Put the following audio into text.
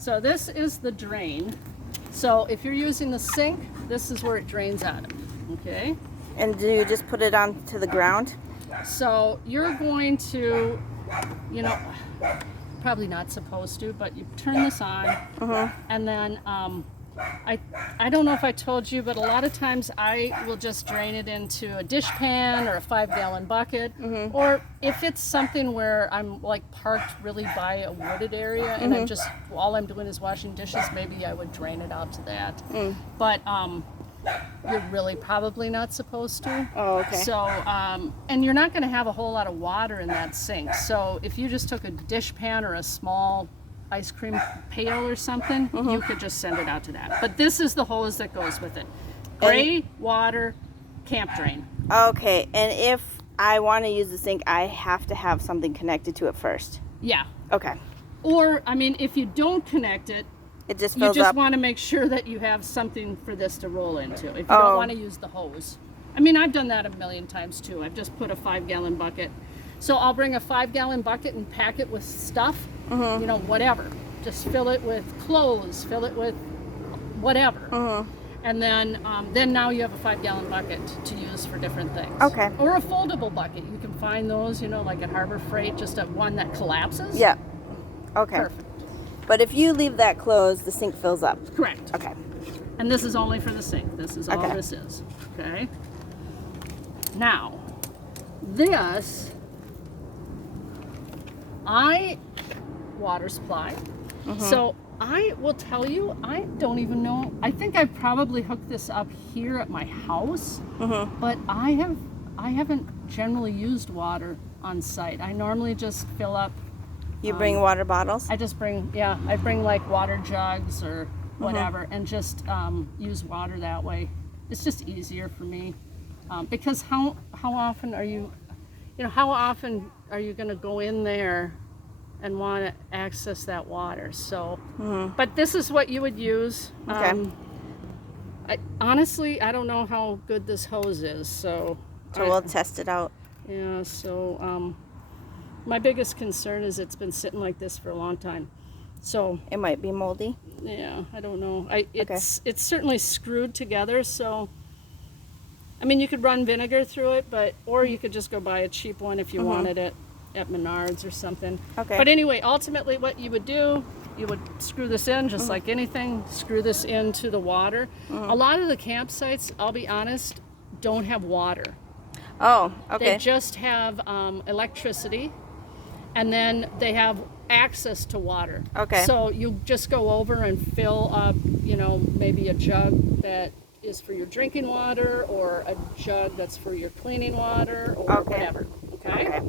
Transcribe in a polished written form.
So this is the drain. So if you're using the sink, this is where it drains out of, okay? And do you just put it onto the ground? So you're going to, you know, probably not supposed to, but you turn this on, and then I don't know if I told you, but a lot of times I will just drain it into a dish pan or a 5-gallon bucket, or if it's something where I'm like parked really by a wooded area and I'm just, all I'm doing is washing dishes, maybe I would drain it out to that. But you're really probably not supposed to. Oh, okay. So, and you're not going to have a whole lot of water in that sink. So if you just took a dish pan or a small ice cream pail or something, you could just send it out to that. But this is the hose that goes with it. Gray water camp drain. Okay, and if I want to use the sink, I have to have something connected to it first. Yeah. Okay. Or, I mean, if you don't connect it, It just you fills just up. want to make sure that you have something for this to roll into. If you don't want to use the hose. I mean, I've done that a million times too. I've just put a 5-gallon bucket. So I'll bring a 5-gallon bucket and pack it with stuff, you know, whatever. Just fill it with clothes, fill it with whatever. And then now you have a 5-gallon bucket to use for different things. Okay. Or a foldable bucket. You can find those, you know, like at Harbor Freight, just a one that collapses. Yeah. Okay. Perfect. But if you leave that closed, the sink fills up. Correct. Okay. And this is only for the sink. This is all Okay. this is. Okay. Now, this water supply. So I will tell you, I don't even know. I think I probably hooked this up here at my house, but I haven't generally used water on site. I normally just fill up. You bring water bottles? I just bring, I bring like water jugs or whatever, and just use water that way. It's just easier for me, because how often are you, how often are you going to go in there and want to access that water? So, but this is what you would use. Okay. Honestly, I don't know how good this hose is, so we'll test it out. yeah. So my biggest concern is it's been sitting like this for a long time. So It might be moldy. yeah, I don't know. It's certainly screwed together. So I mean, you could run vinegar through it, or you could just go buy a cheap one if you wanted it at Menards or something. Okay. But anyway, ultimately, what you would do, you would screw this in just like anything. Screw this into the water. A lot of the campsites, I'll be honest, don't have water. Oh, okay. They just have electricity, and then they have access to water. Okay. So you just go over and fill up, maybe a jug that is for your drinking water, or a jug that's for your cleaning water, or Okay. whatever. Okay? Okay.